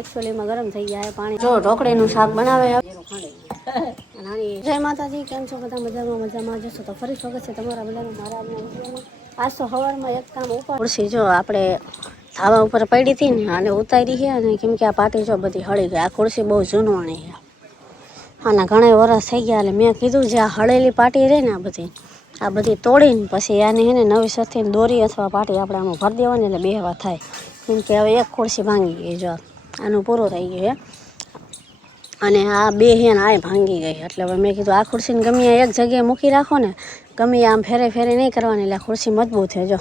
એકચુઅલીમાં ગરમ થઈ ગયા પાણી. જો ઢોકળીનું શાક બનાવે જય માતાજી, કેમ છો બધા? મજામાં જશો તો ફરી સ્વાગત છે તમારા બધાનું મારા વિડીયોમાં. આજ તો સવારમાં એક કામ ઉપર ખુરશી જો આપણે ધાબા ઉપર પડી હતી ને અને ઉતારી છે ને, કેમ કે આ પાટી જો બધી હળી ગઈ. આ ખુરશી બહુ જૂનવાણી છે, આના ઘણા વરસ થઈ ગયા. એટલે મેં કીધું જે આ હળેલી પાટી રહે ને આ બધી તોડીને પછી આને હે ને નવી સરથી દોરી અથવા પાટી આપણે આમાં ભરી દેવાની એટલે બેહવા થાય. કેમ કે હવે એક ખુરશી ભાંગી ગઈ, જો આનું પૂરું થઈ ગયું છે અને આ બે હે ને આ ભાંગી ગઈ. એટલે હવે મેં કીધું આ ખુરશીને ગમે એક જગ્યાએ મૂકી રાખો ને, ગમે આમ ફેરે નહીં કરવાની એટલે ખુરશી મજબૂત છે. જો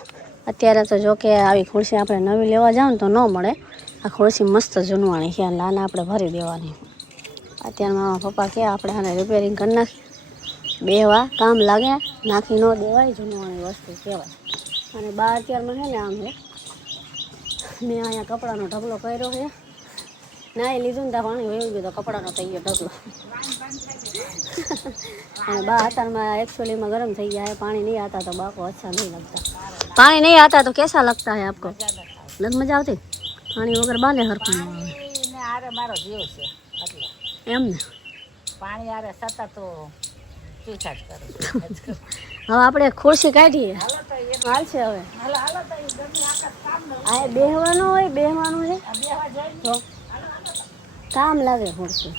અત્યારે તો જો કે આવી ખુરશી આપણે નવી લેવા જાવ ને તો ન મળે. આ ખુરશી મસ્ત જૂનવાણી છે એટલે આને આપણે ભરી દેવાની. અત્યારમાં મારા પપ્પા કહે આપણે આને રિપેરિંગ કરી નાખીએ, બેહવા કામ લાગે, નાખી ન દેવાય, જૂનવાણી વસ્તુ કહેવાય. અને બહાર અત્યારમાં છે ને આમ છે, મેં અહીંયા કપડાનો ઢગલો કર્યો છે, નાહી લીધું ને ત્યાં પાણી વહી ગયું તો કપડાનો થઈ ગયો ઢગલો. અને બા અત્યારમાં એકચુઅલીમાં ગરમ થઈ ગયા है, पानी नहीं आता तो बा को अच्छा नहीं लगता. पानी नहीं आता तो कैसा लगता है आपको? નથી મજા આવતી પાણી વગર? બાને હરખું આરે મારો જીવ છે એટલે એમ ને પાણી આરે સતત તો પીછા જ કરું. હવે આપણે ખુરશી કાઢીએ, હાલ છે હવે. હાલો હાલો તો એ ગમે આકાશ કામ ન આ બેહવાનું હોય, બેહવાનું છે બેહવા જાય તો કામ લાગે ખુરશી.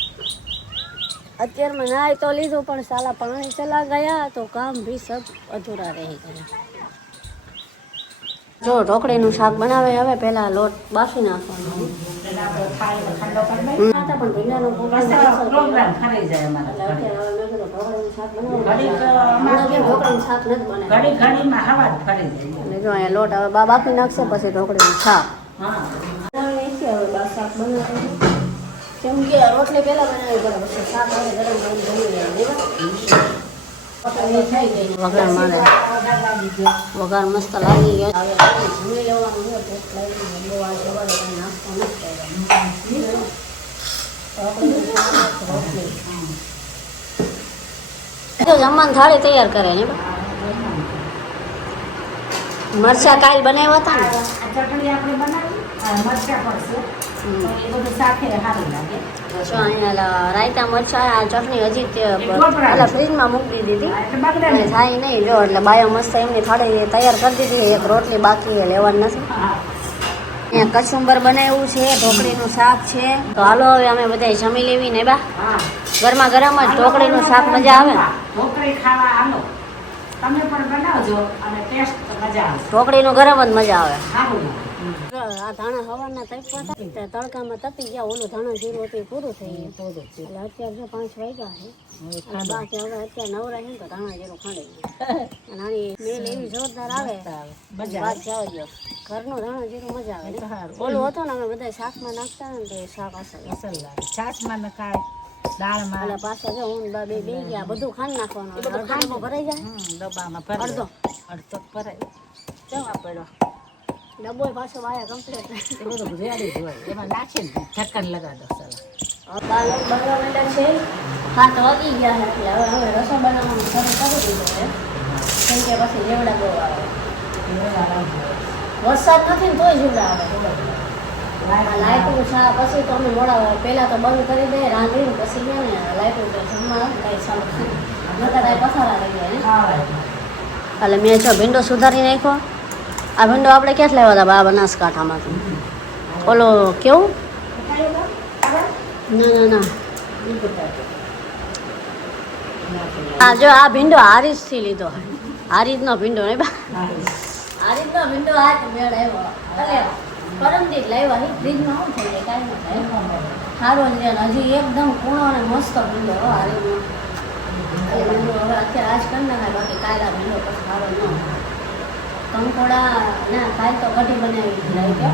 અત્યારમાં નાય તો લીધું પણ સાલા પાણી ચલા ગયા તો કામ भी सब અધૂરા રહી ગયા. જો ઢોકળીનું શાક બનાવે હવે પહેલા લોટ બાફી નાખવાનો. પેલા આપણે ખાઈને ઠંડો કરી દઈએ પણ ભીંડાનો પ્રોગ્રામ ખરાઈ જાય અમારે. ઢોકળીનું શાક બનાવે ઘડીમાં શાક નથી બને ઘડીમાં હવા જ ફરી જાય. અને જો અહીંયા લોટ હવે બા બાફી નાખશે પછી ઢોકળીનું શાક હા હવે બા શાક બનાવે. કેમ કે રોટલી પહેલા બનાવી પડે પછી શાક આવે ગરમ ગરમ જમી જાય. વઘાર મારે વઘાર મસ્ત લાગી ગયો. જમી લેવાનું છે, ભૂખ લાગી ગઈ. બહુ આ સવારે કાંઈ નાસ્તો નથી કર્યો. જમવાની થાળી તૈયાર કરે ને. મરચા કાલ બનાવ્યા હતા ને, ચટણી આપણે બનાવી મરચાં પડશે એ બધું સાથે સારું લાગે. જો અહીંયા રાયતા મરચા ચટણી હજી પેલા ફ્રીજમાં મૂકી દીધી અને થાય નહીં. જો એટલે બાયો મસ્ત એમની થાળી તૈયાર કરી દીધી. એક રોટલી બાકી લેવાની નથી. અહીંયા કચુંબર બનાવ્યું છે, ઢોકળીનું શાક છે. તો હાલો હવે અમે બધા જમી લેવી ને બા. ગરમા ગરમ જ ઢોકળીનું શાક મજા આવે. ઢોકળી ખાવા આલો તમે પણ બનાવજો અને ટેસ્ટ મજા આવે. ઢોકળીનું ગરમ જ મજા આવે. સારું આ ધાણા હવાના તપવા હતા, તડકામાં તપી ગયા. ઓલું ધાણા જીરું હતું પૂરું થઈ ગયું. એટલે અત્યારે જો 5 વાગ્યા છે બાકી હવે અત્યારે નવરા છે તો ધાણા જીરું ખાંડી ગયું. નાની મેલ એવી જોરદાર આવે વાત જાવ દો. ઘરનું ધાણા જીરું મજા આવે. ઓલું હતું ને અમે બધા શાકમાં નાખતા ને તો શાક અસર લાગે. છાશમાં નખાય, દાળમાં. એટલે પાછા જો હું બા બે ગયા બધું ખાંડ નાખવાનું. અડધો ભરાઈ જાય, ડબ્બામાં અડધો ભરાય. જવા પડ્યો ડબ્બો પાછો વાયા કમ્પ્લીટ. એ બધું રેડી જ હોય, એમાં નાખીને ઢક્કન લગાડો. બાલક બનવા માંડ્યા છે, 7 વાગી ગયા એટલે હવે રસોઈ બનાવવાનું શરૂ કરી દીધું છે. કેમ કે પછી જેવડા બહુ આવે. વરસાદ નથી ને તોય જેવડા આવે. લાઇટું છા પછી તો અમે મોડા પહેલાં તો બંધ કરી દઈએ રાંધીને પછી ગયા ને લાઇટું તો જમવા કાંઈ સારું નતા કાંઈ પસારા રહી જાય ને. એટલે મેં જો ભીંડો સુધારી નાખ્યો. આ ભીંડો આપણે ક્યાંથી લાવ્યા હતા? બા બનાસકાંઠામાંથી. ઓલો કેવું ના હા જો આ ભીંડો હારીજથી લીધો. હારીજનો ભીંડો નહીં બા, હારીજનો ભીંડો આજ મેળ આવ્યો. પરમદીપ લાવ્યા ફ્રીજમાં શું થઈ જાય કાંઈ ન થાય. સારો જ રહે હજી એકદમ કૂણો અને મસ્ત ભીંડો હારીજનો. એટલે ભીંડો હવે અત્યારે આજ કરી નાખાય, બાકી કાયલા ભીંડો પછી સારો ન કંકોડા ના કાલ તો કઢી બનાવી લાવી કે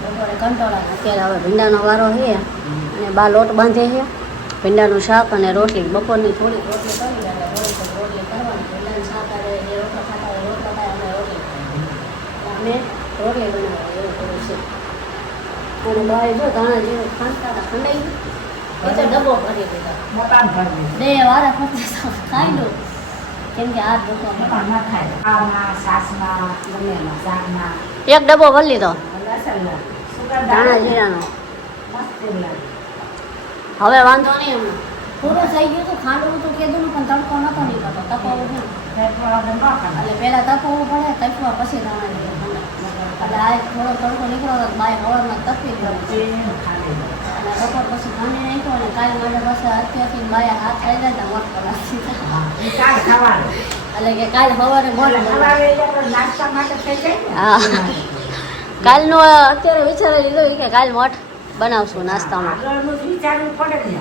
બપોરે કંટોળા. અત્યારે હવે ભીંડાનો વારો છે અને બા લોટ બાંધે છે. ભીંડાનું શાક અને રોટલી બપોરની થોડીક રોટલી કરી એટલે થોડીક રોટલી કરવાની. ભીંડાનું શાક આવે જે રોટલો ખાતા હોય રોટલો ખાય અમે રોટલી અમે રોટલી બનાવવા એવું કરું છે. અને બાય જો ધાણા જેવું ખાંડતા હતા ખંડાઈ ગયું એ તો ડબ્બો ભરી દીધો. 2 વારા પછી ખાઈ લો કેમ કે હાથ દુખો ના ખાય. સાસમાં ગમે શાકમાં એક ડબ્બો ભરી લીધો ધાણા જીરાનો. મસ્ત લાગે. હવે વાંધો નહીં હમણાં પૂરું થઈ ગયું હતું ખાંડવું તો કીધું ને પણ તડકો નતો નીકળતો તપવું છે ફેફડા વગર ન ખાય. એટલે પહેલાં તપવું પડે તપવા પછી તમારે એટલે આ થોડો તડકો નીકળ્યો તો બાય હવામાં તપી ગયો એને ખાલી જાય. અને બપોર પછી ખાંડી નાખ્યો અને કાલે મારે પાસે અત્યારથી બાયા હાથ ખાઈ જાય ને મોટ કલાકથી હા, એ કાલ ખાવાનું. એટલે કે કાલે સવારે મોટ સવારે એટલે આપણે નાસ્તા માટે થઈ જાય ને. હા કાલનું અત્યારે વિચારી લીધું કે કાલ મોઠ બનાવશું નાસ્તામાં આગળનું વિચારવું પડે ને.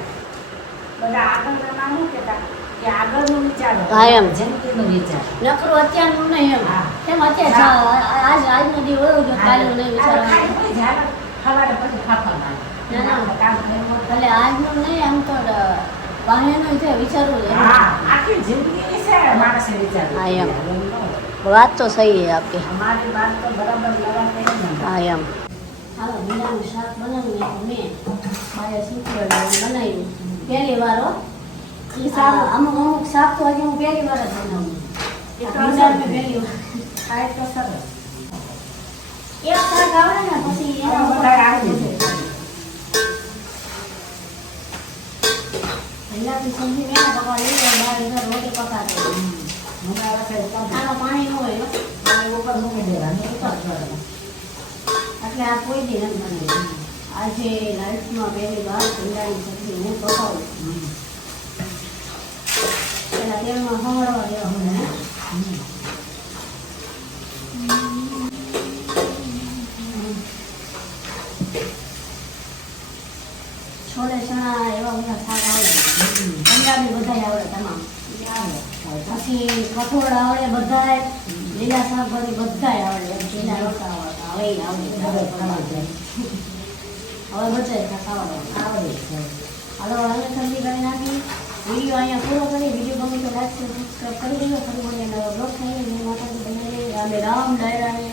બધા આગળના નામ શું કહેતા કે આગળનું વિચારો. હા, એમ. જિંદગીનું વિચાર. નકરું અત્યારનું નહીં એમ હા. કેમ અત્યારે આજનો દી હોય જો કાલનું નહીં આપણે ખાઈ વિચારવાનું હોય જ્યારે સવારે પછી ખાવાનું. ના, ના. આપણે કામ કર્યું. એટલે આજનું નહીં આમ તો બહારનું છે વિચારવું છે હા, આખી જિંદગી વિશે માણસે વિચારવું. હા, એમ. એમ ન હોય. વાત તો સહી છે આપકી અમારી વાત તો બરાબર લવા થઈ ને. હા એમ હાલો ભીંડાનું શાક બનાવ્યું મેં મારે શીખવાડ્યું બનાવ્યું પહેલી વાર હો એ શાક અમુક શાક તો હજી હું પહેલી વાર જ બનાવું એ તો ભીંડાનું મેં પહેલી વાર ખાય તો સરસ. એવા શાક આવડે ને પછી એના એના બધા આવી છે. પહેલાંથી સમજી મેં પકવા લઈ જાય બહાર અંદર રોટી પકાવે હમણાં વખતે કામ આમાં પાણી ન હોય હો. પાણી ઉપર મૂકી દેવાનું. ઉપર કરવાનું. એટલે આ કોઈ દી નથી બનાવ્યું આજે લાઈફમાં પહેલી વાર ભીંડાની સબ્જી હું પકાવું પેલા તેલમાં ખવડાવવા દેવા મને છોલે ચણા એવા બધા શાક આવડે પંજાબી બધાય આવડે તમામ પછી કઠોળ આવડે બધાય લીલા શાકભાજી બધાય આવડે એમ લીલા રોટલા આવડતા હવે ઈ આવડે હવે ખાવા જાય. હવે બધાય શાક આવડે આવડે છે. હાલો હવે ઠંડી કરી નાખી વિડીયો અહીંયા પૂરો કરી વિડીયો ગમે તો લાઈક સબસ્ક્રાઈબ કરી દેજો ફરી મળીએ નવો બ્લોગ થઈ માતાજી બને રામે રામ ડાયરાને